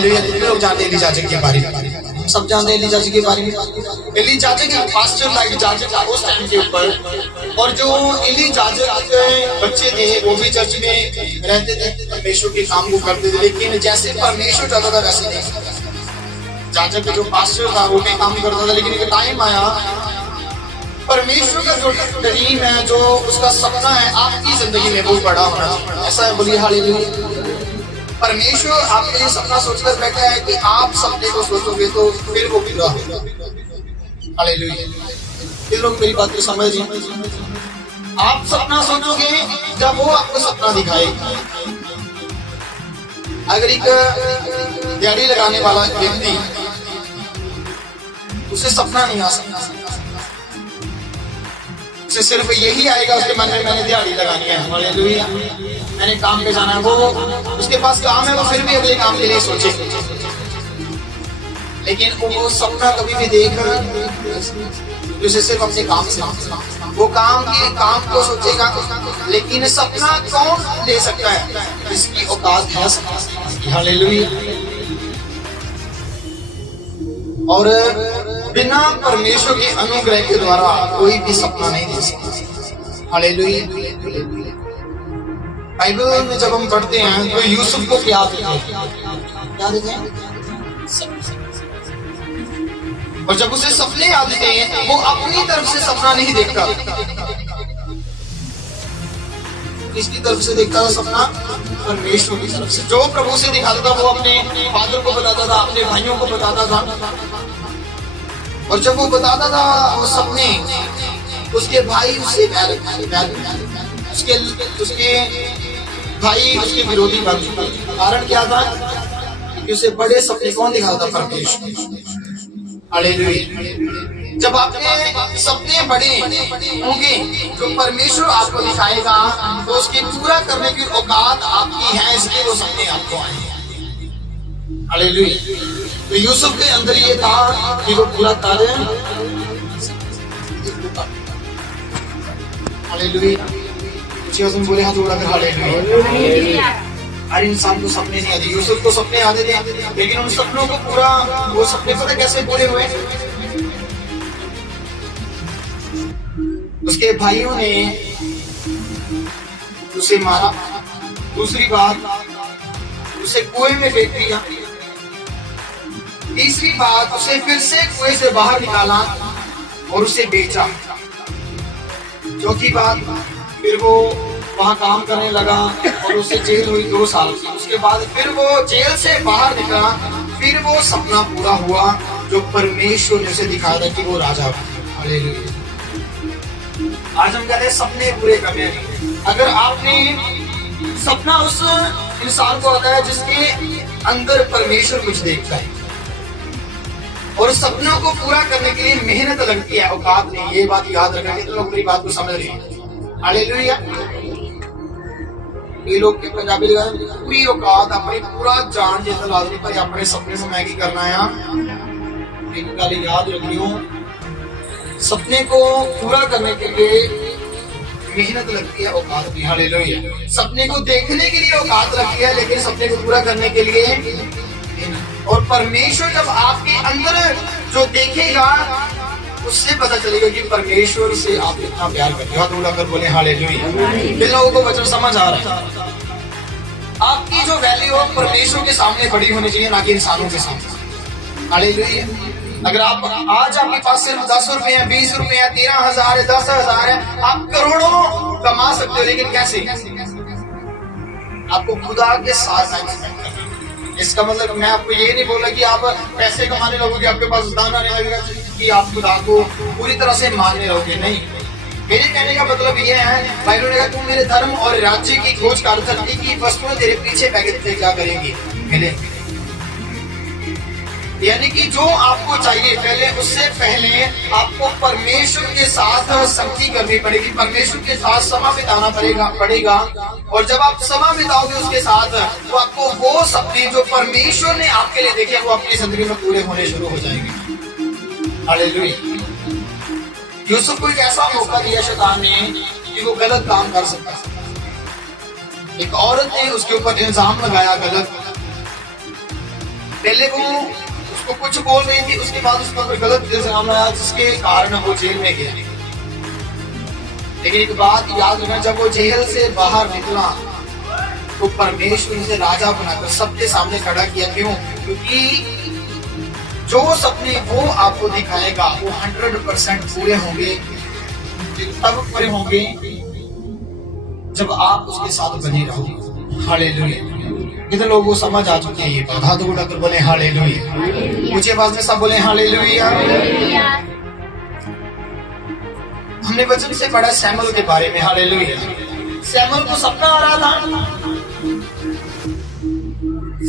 Hallelujah. कितने लोग जानते हैं एली याजक के बारे में? सब जानते हैं एली याजक के बारे में। एली याजक एक पास्टर लाइक याजक था उस टाइम के ऊपर, और जो एली याजक के बच्चे थे वो भी चर्च में रहते थे, परमेश्वर के काम को करते थे, लेकिन जैसे परमेश्वर चाहता था वैसे नहीं। याजक का जो पास्टर था वो भी काम करता था, लेकिन एक टाइम आया परमेश्वर का जो ड्रीम है, जो उसका सपना है आपकी जिंदगी में वो बड़ा होना चाहिए। ऐसा है, बोलिए हालेलुया। परमेश्वर आपके लिए सपना सोचकर बैठा है कि आप सपने को सोचोगे तो फिर वो पूरा होगा। हालेलुया। फिर लोग मेरी बात को समझ रहे, आप सपना सोचोगे जब वो आपको सपना दिखाएगा। अगर एक दिहाड़ी लगाने वाला व्यक्ति, उसे सपना नहीं आ सकता, उसे सिर्फ यही आएगा उसके मन में मैंने दिहाड़ी लगानी है, हालेलुया, मैंने काम पे जाना है। वो उसके पास काम है, वो फिर भी अगले काम के लिए सोचे, लेकिन वो सपना कभी भी देख उसे सिर्फ अपने काम से, वो काम को सोचेगा, लेकिन सपना कौन ले सकता है? जिसकी औकात है, हालेलुया। और बिना परमेश्वर के अनुग्रह के द्वारा कोई भी सपना नहीं दे सकता। हालेलुया। बाइबल में जब हम पढ़ते हैं तो यूसुफ को क्या देते हैं? और जब उसे सपने आते हैं वो अपनी तरफ से सपना नहीं देखता, किसकी तरफ से देखता था सपना? परमेश्वर की तरफ से। जो प्रभु से दिखाता था वो अपने फादर को बताता था, अपने भाइयों को बताता था, और जब वो बताता था वो सपने, उसके भाई उससे उसके भाई उसके विरोधी बन चुके। कारण क्या था? कि उसे बड़े सपने कौन दिखाता था? परमेश्वर। हालेलुया। जब आपके सपने बड़े होंगे जो परमेश्वर आपको दिखाएगा तो उसके पूरा करने की औकात आपकी है, इसलिए वो सपने आपको आएंगे। हालेलुया। तो यूसुफ के अंदर ये था कि वो पूरा कर, हालेलुया। बोले हाथ उड़ाकर हालेलुया। हर इंसान को सपने नहीं आते, यूसुफ को सपने आते थे, लेकिन उन सपनों को पूरा, वो सपने पता कैसे पूरे हुए? उसके भाइयों ने उसे मारा, दूसरी बात उसे कुएं में फेंक दिया, तीसरी बात उसे फिर से कुएं से बाहर निकाला और उसे बेचा, चौथी बात फिर वो वहां काम करने लगा और उसे जेल हुई 2 साल की। उसके बाद फिर वो जेल से बाहर निकला, फिर वो सपना पूरा हुआ जो परमेश्वर ने उसे दिखाया था कि वो राजा बने। हालेलुया। आज हम कहते हैं सपने पूरे करने हैं। अगर आपने सपना उस इंसान को आता है जिसके अंदर परमेश्वर कुछ देखता है, और सपनों को पूरा करने के लिए मेहनत लगती है, औकात नहीं। ये बात याद रखना, कितने लोग मेरी बात को समझ रहे हैं? हालेलुया। ये लोग के पंजाबी पूरी औकात अपनी पूरा जान जितना लादनी पर अपने सपने को मैगी करना है। एक गल याद रखियो, सपने को पूरा करने के लिए मेहनत लगती है, औकात भी। हालेलुया। सपने को देखने के लिए औकात रखती है, लेकिन सपने को पूरा करने के लिए, और परमेश्वर जब आपके अंदर जो देखेगा उससे पता चलेगा कि परमेश्वर से आप कितना प्यार करते हो। हाथ उठाकर बोले हालेलुया। जिन लोगों को वचन समझ आ रहा है, आपकी जो वैल्यू हो परमेश्वर के सामने बड़ी होनी चाहिए, ना कि इंसानों के सामने। हालेलुया। अगर आप आज आपके पास सिर्फ 10 रुपए है, 20 रुपए है, 13,000 है, 10,000 है, आप करोड़ों कमा सकते हो, लेकिन कैसे? आपको खुदा के साथ टाइम स्पेंड करना। इसका मतलब मैं आपको ये नहीं बोला कि आप पैसे कमाने लगोगे, आपके पास दान आने लगेगा कि आप खुदा को पूरी तरह से मानने लगोगे। नहीं, मेरे कहने का मतलब ये है, बाइबल ने कहा तुम मेरे धर्म और राज्य की खोज कर, धरती की वस्तुएं तेरे पीछे पैकेट क्या करेंगी? मिले। यानी कि जो आपको चाहिए पहले, उससे पहले आपको परमेश्वर के साथ संगति करनी पड़ेगी, परमेश्वर के साथ समय बिताना पड़ेगा। और जब आप समय बिताओगे उसके साथ, तो आपको वो सपने जो परमेश्वर ने आपके लिए देखे वो अपनी जिंदगी में पूरे होने शुरू हो जाएंगे। हालेलुया। यूसुफ को एक ऐसा मौका दिया शैतान ने कि वो गलत काम कर सकता। एक औरत ने उसके ऊपर इल्जाम लगाया गलत, पहले वो उसको कुछ बोल रही थी, उसके बाद उसका कोई गलत इल्जाम आया जिसके कारण वो जेल में गया। लेकिन एक बात याद रखना, जब वो जेल से बाहर निकला तो परमेश्वर उसे राजा बनाकर सबके सामने खड़ा किया। क्यों? क्योंकि जो सपने वो आपको दिखाएगा वो 100% पूरे होंगे, तब पूरे होंगे जब आप उसके साथ बने रहोगे। हालेलुया। कितने लोगों को समझ आ चुकी है ये बात? हाथ उठाकर बोले हालेलुया। ऊंची आवाज में सब बोले हालेलुया। हमने वचन से पढ़ा सैमुअल के बारे में। हालेलुया। सैमुअल को सपना आ रहा था,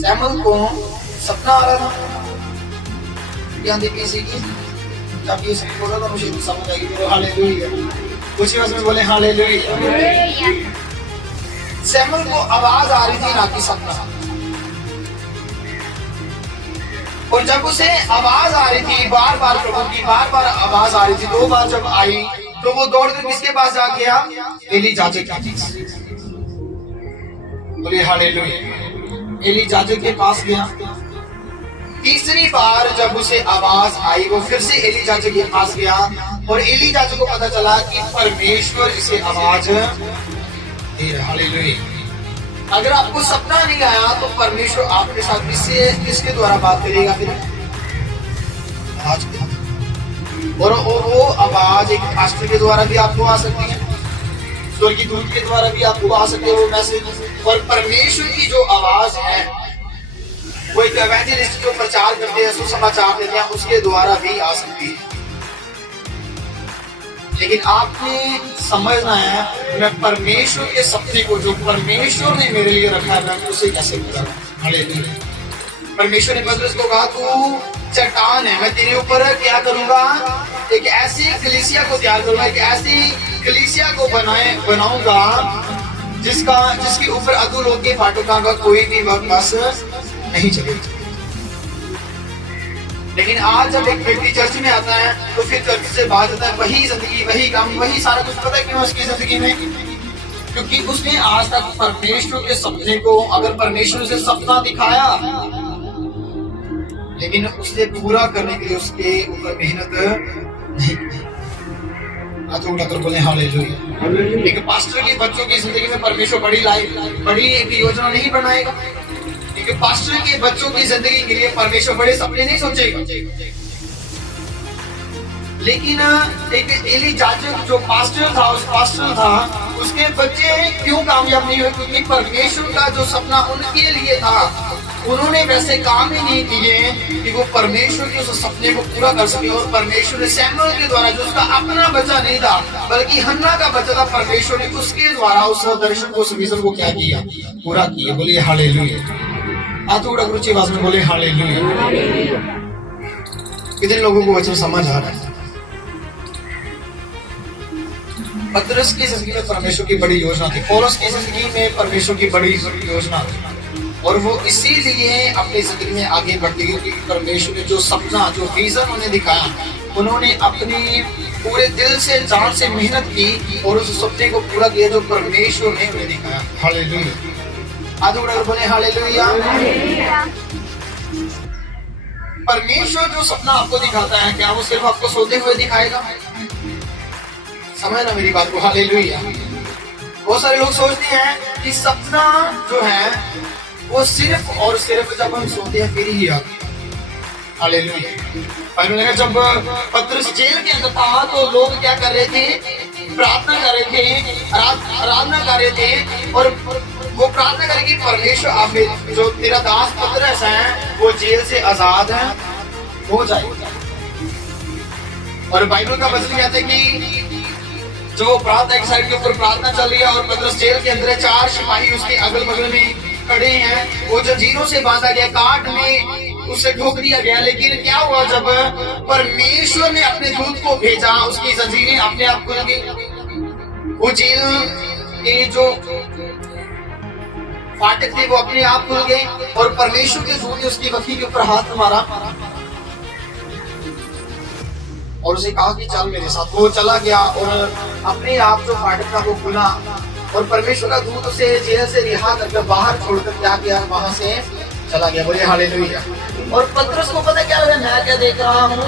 सैमुअल को सपना आ रहा था। ध्यान दे किसी की जब ये सही बोला था मुझे तो समझ आई। बोलो हालेलुया। ऊंची आवाज में बोले हालेलुया। सैमुअल को आवाज आ रही थी ना कि सपना, और जब उसे आवाज आ रही थी बार बार प्रभु की, बार बार आवाज आ रही थी, 2 बार जब आई तो वो दौड़कर किसके पास जा गया? एली जाजक के पास। बोले हालेलुया। एली जाजक के पास गया। तीसरी बार जब उसे आवाज आई वो फिर से एली जाजक के पास गया, और एली जाजक को पता चला कि परमेश्वर इसे आवाज दे रहा। हालेलुया। अगर आपको सपना नहीं आया तो परमेश्वर आपके साथ किसके द्वारा बात करेगा? फिर आज और वो आवाज एक पास्टर के द्वारा भी आपको आ सकती है, स्वर्गीय दूत के द्वारा भी आपको आ सकते हैं वो मैसेज। और परमेश्वर की जो आवाज है वो एक एवेंजलिस्ट जो प्रचार करते हैं, सुसमाचार देते हैं, उसके द्वारा भी आ सकती है। लेकिन आपने समझना है, मैं परमेश्वर के सपने को जो परमेश्वर ने मेरे लिए रखा है मैं उसे कैसे पूरा करूं। हालेलुया। परमेश्वर ने पतरस को कहा तू चट्टान है, मैं तेरे ऊपर क्या करूंगा? एक ऐसी कलीसिया को तैयार करूंगा, एक ऐसी कलीसिया को बनाऊंगा जिसके ऊपर अधोलोक के फाटकों का कोई भी बस नहीं चलेगा। लेकिन आज जब एक व्यक्ति चर्च में आता है तो फिर चर्च से बाहर जाता है, वही जिंदगी, वही काम, वही सारा कुछ। पता है क्यों उसकी जिंदगी में? क्योंकि उसने आज तक परमेश्वर के सपने को, अगर परमेश्वर से सपना दिखाया लेकिन उसे पूरा करने के लिए उसके ऊपर मेहनत नहीं की। बोले हालेलुया। एक पास्टर के बच्चों की जिंदगी में परमेश्वर बड़ी एक योजना नहीं बनाएगा। एक पास्टर के बच्चों की जिंदगी के लिए परमेश्वर बड़े सपने नहीं सोचेगा। लेकिन एक एली जाजक जो पास्टर था उसके बच्चे क्यों कामयाब नहीं हुए? क्योंकि परमेश्वर का जो सपना उनके लिए था उन्होंने वैसे काम ही नहीं किए कि वो परमेश्वर के उस सपने को पूरा कर सके। और परमेश्वर ने सैमुअल के द्वारा, जो उसका अपना बच्चा नहीं था बल्कि हन्ना का बच्चा था, परमेश्वर ने उसके द्वारा उस दर्शन को, उस विजन को क्या किया? पूरा किया। बोलिए हालेलुया। थोड़ा ऊंची आवाज में बोले हालेलुया। कितने लोगों को वचन समझ आ रहा है? पतरस की जिंदगी में परमेश्वर की बड़ी योजना थी, पौलुस की जिंदगी में परमेश्वर की बड़ी योजना थी, और वो इसीलिए अपनी जिंदगी में आगे बढ़ती गई क्योंकि परमेश्वर ने जो सपना, जो विजन उन्हें दिखाया, उन्होंने अपनी पूरे दिल से, जान से मेहनत की और उस सपने को पूरा किया जो परमेश्वर ने उन्हें दिखाया। हालेलुया। आज उड़कर बोले हालेलुया। परमेश्वर जो सपना आपको दिखाता है, क्या वो सिर्फ आपको सोते हुए दिखाएगा? समझना मेरी बात को। हालेलुया। बहुत सारे लोग सोचते हैं कि सपना जो है वो सिर्फ और सिर्फ जब हम सोते हैं फिर ही आती है। हालेलुया। जब पतरस जेल के अंदर था तो लोग क्या कर रहे थे? प्रार्थना कर रहे थे, आराधना कर रहे थे, और वो प्रार्थना करेगी परमेश्वर आप जो तेरा दास पतरस है वो जेल से आजाद है हो जाए। और बाइबल का वचन कहते हैं कि जो प्रार्थना एक साइड के ऊपर प्रार्थना चल रही है और पतरस जेल के अंदर, 4 सिपाही उसके अगल बगल में खड़े हैं, वो जंजीरों से बांधा गया, काट में उसे ठोक दिया गया। लेकिन क्या हुआ? जब परमेश्वर ने अपने दूत को भेजा, उसकी जंजीरें अपने आप खुल गई। वो जेल के जो फाटक थे वो अपने आप खुल गए, और परमेश्वर के दूत ने उसकी बखी के ऊपर हाथ मारा और उसे कहा कि चल मेरे साथ। वो चला गया और अपने आप जो फाटक था वो खुला, और परमेश्वर का दूत उसे जेल से रिहा करके बाहर छोड़कर क्या किया? वहां से चला गया। बोले हालेलुया। और पतरस को पता क्या लगा, मैं क्या देख रहा हूँ,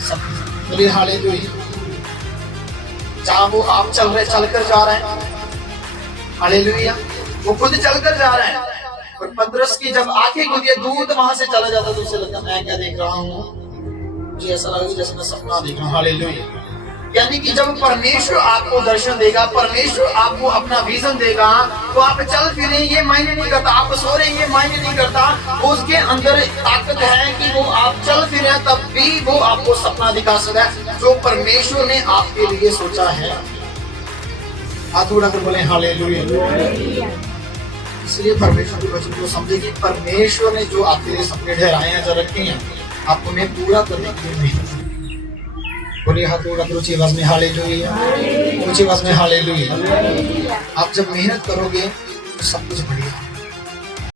सपना। बोलिए हालेलुया। जहाँ वो आप चलकर जा रहे हैं, हालेलुया, वो खुद चलकर जा रहे हैं, और पतरस की जब आंखें खुली, दूध वहां से चला जाता तो उसे लगता मैं क्या देख रहा हूँ, मुझे ऐसा लगा जैसे मैं सपना देख रहा हूँ। हालेलुया। यानी कि जब परमेश्वर आपको दर्शन देगा, परमेश्वर आपको अपना विजन देगा, तो आप चल फिरें ये मायने नहीं करता, आप सो रहे ये मायने नहीं करता, उसके अंदर ताकत है कि वो आप चल फिरे तब भी वो आपको सपना दिखा सकता है जो परमेश्वर ने आपके लिए सोचा है। हाथ उठाकर बोले हालेलुया। इसलिए परमेश्वर के वचन को समझे कि परमेश्वर ने जो आपके लिए सपने ठहराए हैं, जो रखे हैं, आप उन्हें पूरा करने के लिए मेहनत। बोलिए हाथ उठाकर ऊंची आवाज में हालेलुया, ऊंची आवाज में हालेलुया। आप जब मेहनत करोगे तो सब कुछ बढ़िया